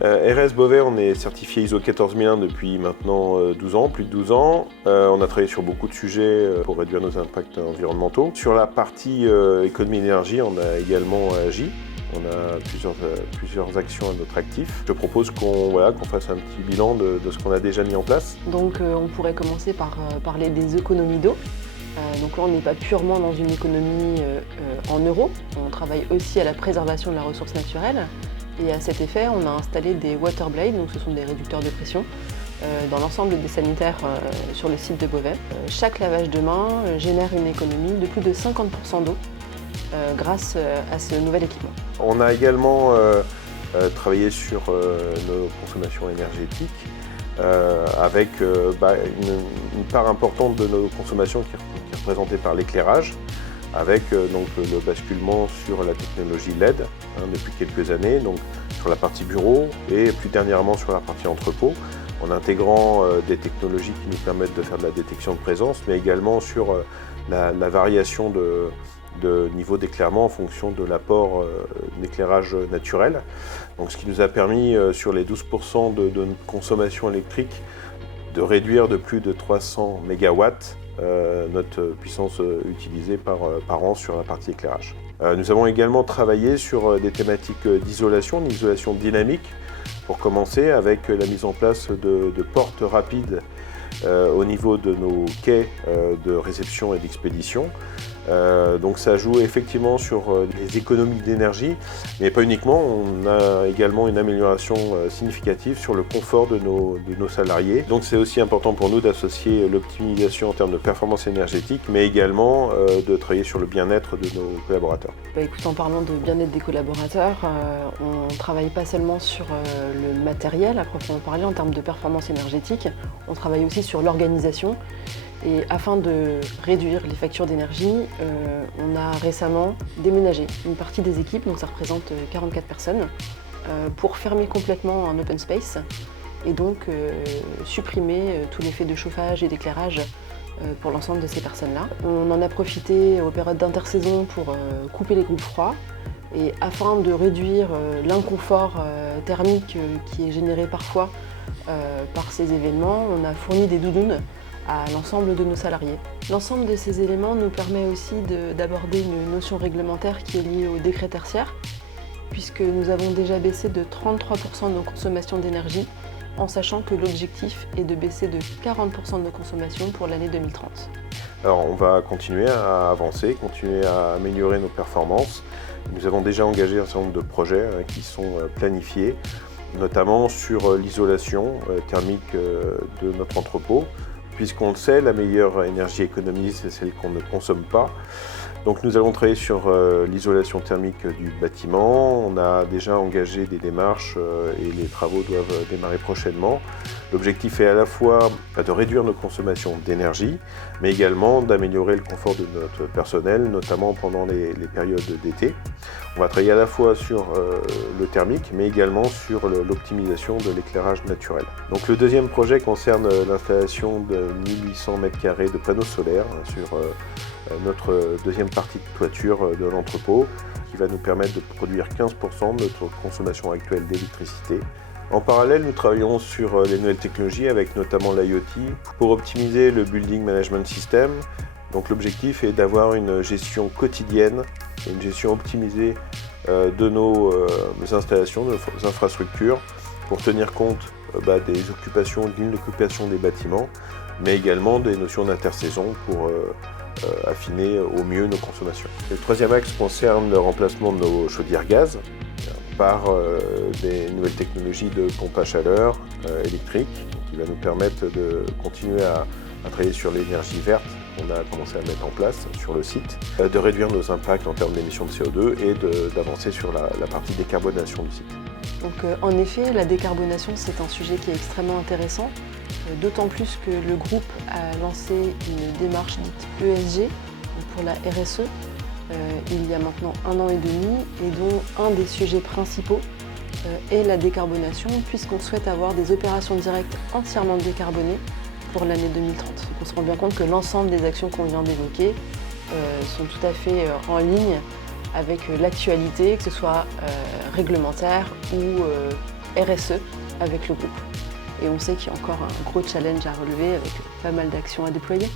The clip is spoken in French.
RS Beauvais, on est certifié ISO 14001 depuis maintenant 12 ans, plus de 12 ans. On a travaillé sur beaucoup de sujets pour réduire nos impacts environnementaux. Sur la partie économie d'énergie, on a également agi. On a plusieurs actions à notre actif. Je propose qu'on fasse un petit bilan de ce qu'on a déjà mis en place. Donc on pourrait commencer par parler des économies d'eau. Donc là, on n'est pas purement dans une économie en euros. On travaille aussi à la préservation de la ressource naturelle. Et à cet effet, on a installé des water blades, donc ce sont des réducteurs de pression, dans l'ensemble des sanitaires sur le site de Beauvais. Chaque lavage de main génère une économie de plus de 50% d'eau grâce à ce nouvel équipement. On a également travaillé sur nos consommations énergétiques avec une part importante de nos consommations qui est représentée par l'éclairage, avec donc le basculement sur la technologie LED depuis quelques années, donc sur la partie bureau et plus dernièrement sur la partie entrepôt, en intégrant des technologies qui nous permettent de faire de la détection de présence, mais également sur la variation de niveau d'éclairement en fonction de l'apport d'éclairage naturel. Donc, ce qui nous a permis sur les 12% de notre consommation électrique de réduire de plus de 300 MW notre puissance utilisée par an sur la partie éclairage. Nous avons également travaillé sur des thématiques d'isolation dynamique, pour commencer avec la mise en place de portes rapides au niveau de nos quais de réception et d'expédition. Donc ça joue effectivement sur les économies d'énergie, mais pas uniquement. On a également une amélioration significative sur le confort de nos salariés. Donc c'est aussi important pour nous d'associer l'optimisation en termes de performance énergétique, mais également de travailler sur le bien-être de nos collaborateurs. Écoute, en parlant de bien-être des collaborateurs, on ne travaille pas seulement sur le matériel à proprement parler en termes de performance énergétique, on travaille aussi sur l'organisation. Et afin de réduire les factures d'énergie, on a récemment déménagé une partie des équipes, donc ça représente 44 personnes, pour fermer complètement un open space et donc supprimer tout l'effet de chauffage et d'éclairage pour l'ensemble de ces personnes-là. On en a profité aux périodes d'intersaison pour couper les groupes froids et afin de réduire l'inconfort thermique qui est généré parfois par ces événements, on a fourni des doudounes à l'ensemble de nos salariés. L'ensemble de ces éléments nous permet aussi d'aborder une notion réglementaire qui est liée au décret tertiaire, puisque nous avons déjà baissé de 33% nos consommations d'énergie, en sachant que l'objectif est de baisser de 40% de nos consommations pour l'année 2030. Alors on va continuer à avancer, continuer à améliorer nos performances. Nous avons déjà engagé un certain nombre de projets qui sont planifiés, notamment sur l'isolation thermique de notre entrepôt. Puisqu'on le sait, la meilleure énergie économique, c'est celle qu'on ne consomme pas. Donc nous allons travailler sur l'isolation thermique du bâtiment. On a déjà engagé des démarches et les travaux doivent démarrer prochainement. L'objectif est à la fois de réduire nos consommations d'énergie, mais également d'améliorer le confort de notre personnel, notamment pendant les périodes d'été. On va travailler à la fois sur le thermique, mais également sur l'optimisation de l'éclairage naturel. Donc le deuxième projet concerne l'installation de 1800 m² de panneaux solaires sur notre deuxième partie de toiture de l'entrepôt, qui va nous permettre de produire 15% de notre consommation actuelle d'électricité. En parallèle, nous travaillons sur les nouvelles technologies avec notamment l'IoT pour optimiser le Building Management System. Donc l'objectif est d'avoir une gestion quotidienne et une gestion optimisée de nos installations, de nos infrastructures, pour tenir compte des occupations, de l'inoccupation des bâtiments, mais également des notions d'intersaison pour affiner au mieux nos consommations. Le troisième axe concerne le remplacement de nos chaudières gaz par des nouvelles technologies de pompe à chaleur électrique, qui va nous permettre de continuer à travailler sur l'énergie verte qu'on a commencé à mettre en place sur le site, de réduire nos impacts en termes d'émissions de CO2 et d'avancer sur la partie décarbonation du site. Donc, en effet, la décarbonation, c'est un sujet qui est extrêmement intéressant, d'autant plus que le groupe a lancé une démarche dite ESG pour la RSE il y a maintenant 1 an et demi, et dont un des sujets principaux est la décarbonation, puisqu'on souhaite avoir des opérations directes entièrement décarbonées pour l'année 2030. On se rend bien compte que l'ensemble des actions qu'on vient d'évoquer sont tout à fait en ligne avec l'actualité, que ce soit réglementaire ou RSE avec le groupe. Et on sait qu'il y a encore un gros challenge à relever avec pas mal d'actions à déployer.